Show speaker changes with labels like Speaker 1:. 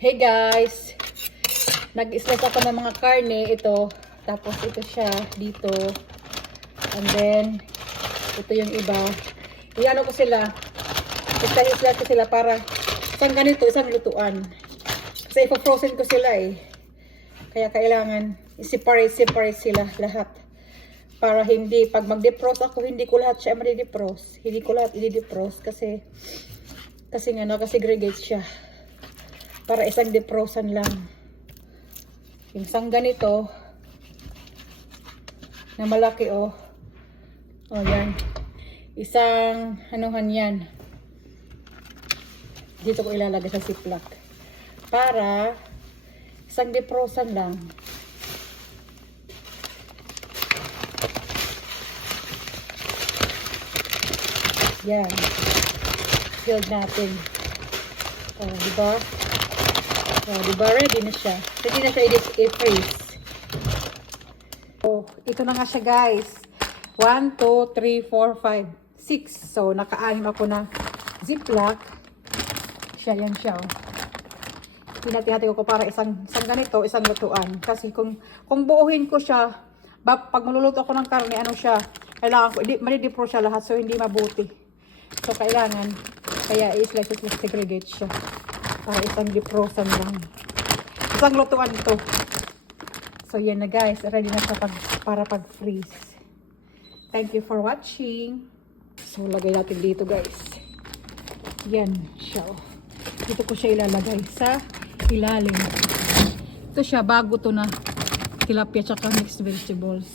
Speaker 1: Hey guys! Nag-slice ako ng mga karne. Ito. Tapos ito siya dito. And then, ito yung iba. Iano ko sila. Isla-isla ko sila para isang ganito, isang lutuan. Kasi ipo-frozen ko sila eh. Kaya kailangan i-separate-separate sila lahat. Para hindi, pag mag-defrost ako, hindi ko lahat siya ma-defrost. Hindi ko lahat i-defrost kasi kasi nga nakasegregate siya. Para isang defrozen lang. Yung isang ganito na malaki oh. Oh, yan. Isang anuhan yan. Dito ko ilalagay sa ziplock. Para isang defrozen lang. Yan. Field natin. Oh, di ba? Oh, di ba ready na siya? Ready na siya i-freeze. Oh, ito na nga siya guys. 1, 2, 3, 4, 5, 6. So, naka-anim ako ng ziplock. Siya yan siya. Oh. Pinati-hati ko para isang, isang ganito, isang lutuan. Kasi kung, kung buuhin ko siya, ba, pag maluluto ako ng karne, ano siya, kailangan ko, hindi, malidipro siya lahat, so hindi mabuti. So, kailangan, kaya i-slice it, segregate siya. Para isang diprosan lang. Isang lutuan ito. So, yan na guys. Ready na siya pag, para pag-freeze. Thank you for watching. So, lagay natin dito guys. Yan siya. oh. Dito ko siya ilalagay sa ilalim. Ito siya, bago to na tilapia tsaka mixed vegetables.